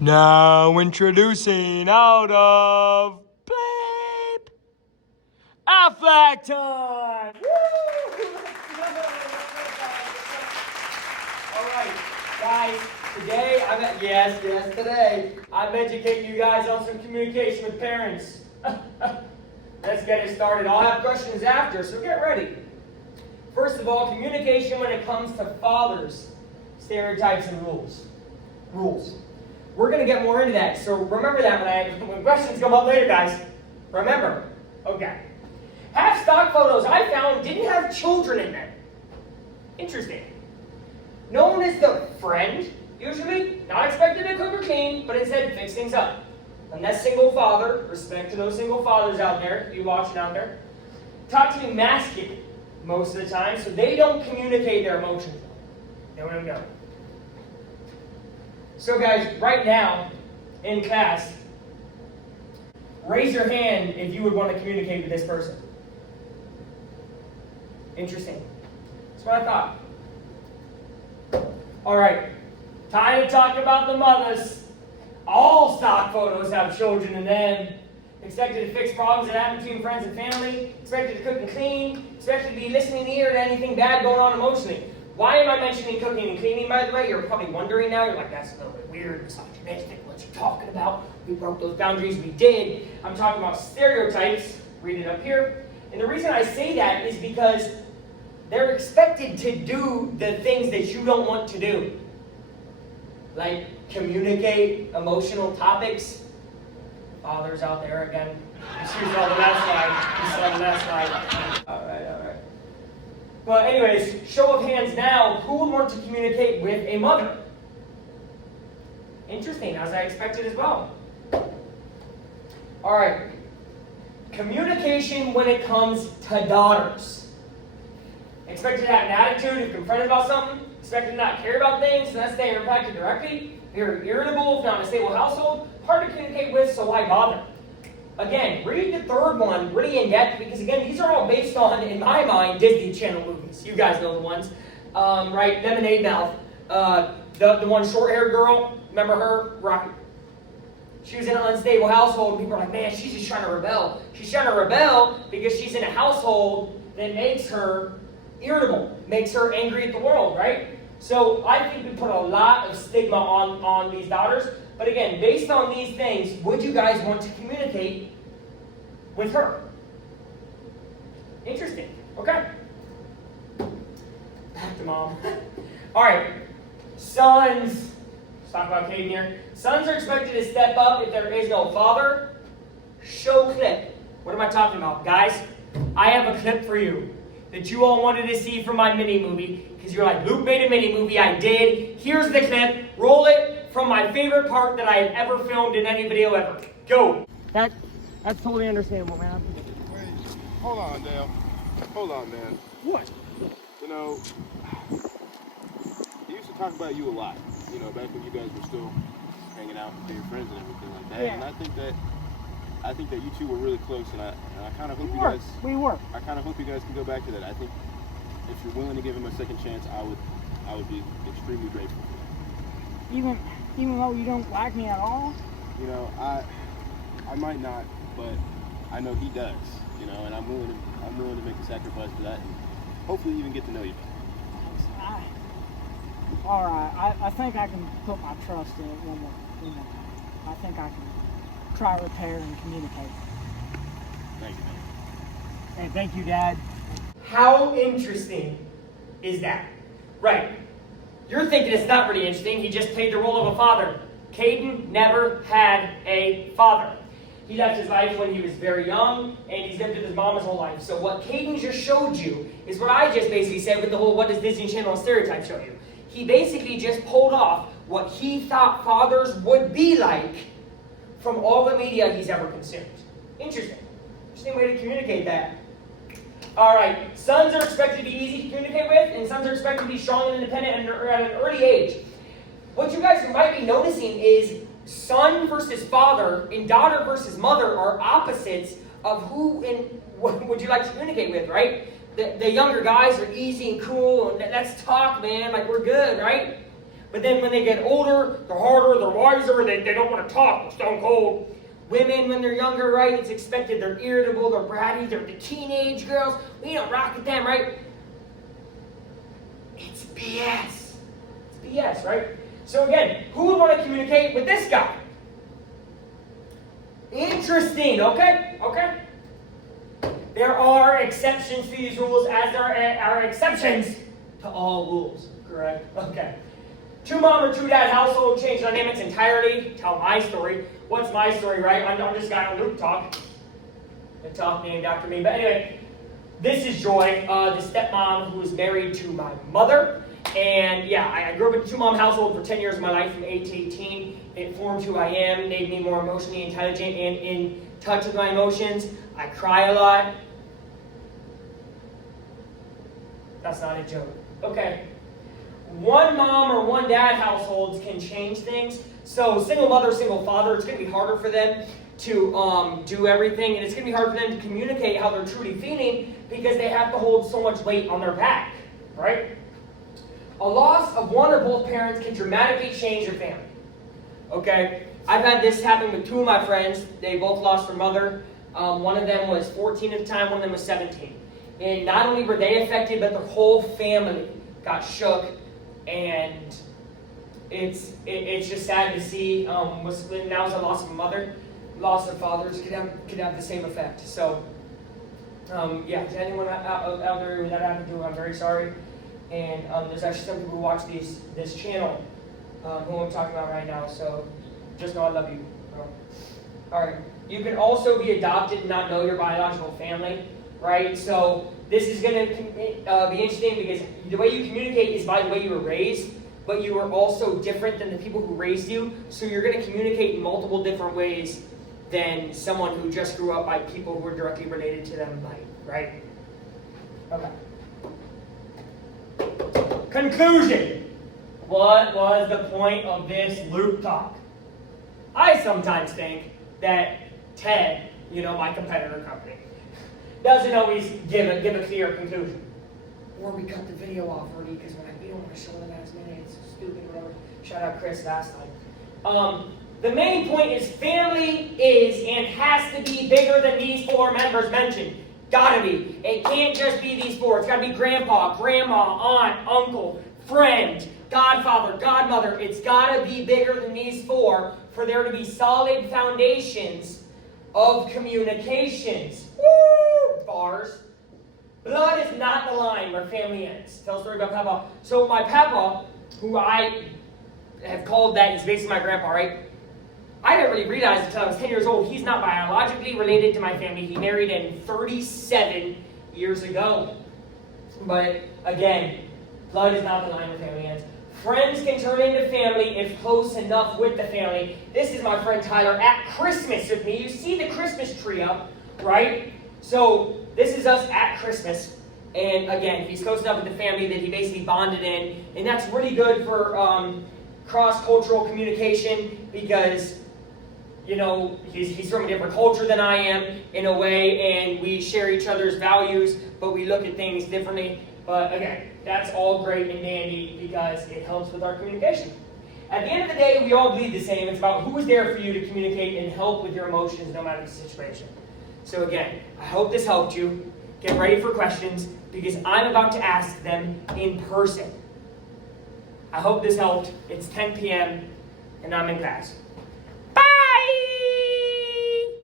Now introducing out of Bleep, Affleck time! Alright, guys, today, I'm educating you guys on some communication with parents. Let's get it started. I'll have questions after, so get ready. First of all, communication when it comes to fathers, stereotypes and rules. We're going to get more into that, so remember that when questions come up later, guys. Remember. Okay. Half stock photos I found didn't have children in them. Interesting. Known as the friend, usually, not expected to cook or clean, but instead fix things up. And that single father, respect to those single fathers out there, you watching out there, taught to be masculine most of the time, so they don't communicate their emotions. No. So guys, right now, in class, raise your hand if you would want to communicate with this person. Interesting. That's what I thought. Alright, time to talk about the mothers. All stock photos have children in them. Expected to fix problems that happen between friends and family. Expected to cook and clean. Expected to be listening ear to anything bad going on emotionally. Why am I mentioning cooking and cleaning, by the way? You're probably wondering now. You're like, that's a little bit weird, misogynistic, what you talking about? We broke those boundaries, we did. I'm talking about stereotypes. Read it up here. And the reason I say that is because they're expected to do the things that you don't want to do. Like communicate emotional topics. Fathers out there again. You saw the last slide. All right. But anyways, show of hands now, who would want to communicate with a mother? Interesting, as I expected as well. All right. Communication when it comes to daughters. Expected to have an attitude if confronted about something. Expected to not care about things, unless they are impacted directly. Very irritable if not in a stable household. Hard to communicate with, so why bother? Again, read the third one really in depth because again, these are all based on, in my mind, Disney Channel movies. You guys know the ones, right? Lemonade Mouth, the one short-haired girl. Remember her? Rocky. She was in an unstable household. People are like, man, she's just trying to rebel. She's trying to rebel because she's in a household that makes her irritable, makes her angry at the world, right? So I think we put a lot of stigma on these daughters. But again, based on these things, would you guys want to communicate with her? Interesting. Okay. Back to mom. All right. Sons. Let's talk about Caden here. Sons are expected to step up if there is no father. Show clip. What am I talking about? Guys, I have a clip for you that you all wanted to see from my mini movie. Because you're like, Luke made a mini movie. I did. Here's the clip. Roll it. From my favorite part that I have ever filmed in any video ever. Go. That's totally understandable, man. Wait, hold on, Dale. Hold on, man. What? You know, he used to talk about you a lot. You know, back when you guys were still hanging out with your friends and everything like that. Yeah. And I think that you two were really close, and I kind of hope We were. I kind of hope you guys can go back to that. I think if you're willing to give him a second chance, I would be extremely grateful for that. Even though you don't like me at all? You know, I might not, but I know he does. You know, and I'm willing to make the sacrifice for that, and hopefully even get to know you better. All right, I think I can put my trust in it one more time. I think I can try to repair and communicate. Thank you, man. Hey, thank you, Dad. How interesting is that? Right. You're thinking it's not really interesting. He just played the role of a father. Caden never had a father. He left his life when he was very young, and he's lived with his mom his whole life. So what Caden just showed you is what I just basically said with the whole what does Disney Channel stereotype show you. He basically just pulled off what he thought fathers would be like from all the media he's ever consumed. Interesting. Interesting way to communicate that. All right, sons are expected to be easy to communicate with, and sons are expected to be strong and independent at an early age. What you guys might be noticing is son versus father and daughter versus mother are opposites of who and what would you like to communicate with, right? The younger guys are easy and cool, and let's talk, man, like we're good, right? But then when they get older, they're harder, they're wiser, they don't want to talk, they're stone cold. Women, when they're younger, right, it's expected they're irritable, they're bratty, they're the teenage girls. We don't rock with them, right? It's BS. It's BS, right? So again, who would want to communicate with this guy? Interesting, okay? Okay? There are exceptions to these rules as there are exceptions to all rules, correct? Okay. Two mom or two dad household change dynamics entirely. Tell my story. What's my story, right? I'm this guy on LukeTalk. The talk named after me. But anyway, this is Joy, the stepmom who is married to my mother. And yeah, I grew up in a two-mom household for 10 years of my life, from 8 to 18. It formed who I am, made me more emotionally intelligent and in touch with my emotions. I cry a lot. That's not a joke. Okay. One mom or one dad households can change things. So single mother, single father, it's going to be harder for them to do everything. And it's going to be hard for them to communicate how they're truly feeling because they have to hold so much weight on their back, right? A loss of one or both parents can dramatically change your family. Okay? I've had this happen with two of my friends. They both lost their mother. One of them was 14 at the time, one of them was 17. And not only were they affected, but their whole family got shook. And it's just sad to see. Now it's a loss of a mother, loss of fathers could have the same effect. So, yeah, to anyone out there who that happened to, I'm very sorry. And there's actually some people who watch this channel who I'm talking about right now. So, just know I love you, bro. All right. You can also be adopted and not know your biological family, right? So this is going to be interesting because the way you communicate is by the way you were raised, but you are also different than the people who raised you. So you're going to communicate in multiple different ways than someone who just grew up by people who are directly related to them, right? Okay. Conclusion. What was the point of this Luke talk? I sometimes think that Ted, my competitor company, doesn't always give a clear conclusion. Or we cut the video off already because we don't want to show the last minute. It's stupid, whatever. Shout out Chris last time. The main point is family is and has to be bigger than these four members mentioned. Gotta be. It can't just be these four. It's gotta be grandpa, grandma, aunt, uncle, friend, godfather, godmother. It's gotta be bigger than these four for there to be solid foundations of communications. Woo! Bars. Blood is not the line where family ends. Tell a story about Papa. So my Papa, who I have called that, is basically my grandpa, right? I didn't really realize until I was 10 years old, he's not biologically related to my family. He married in 37 years ago. But again, blood is not the line where family ends. Friends can turn into family if close enough with the family. This is my friend Tyler at Christmas with me. You see the Christmas tree up, right? So this is us at Christmas. And again, he's close enough with the family that he basically bonded in. And that's really good for cross-cultural communication because, he's from a different culture than I am in a way. And we share each other's values, but we look at things differently. But again, that's all great and dandy because it helps with our communication. At the end of the day, we all bleed the same. It's about who is there for you to communicate and help with your emotions no matter the situation. So again, I hope this helped you. Get ready for questions because I'm about to ask them in person. I hope this helped. It's 10 p.m. and I'm in class.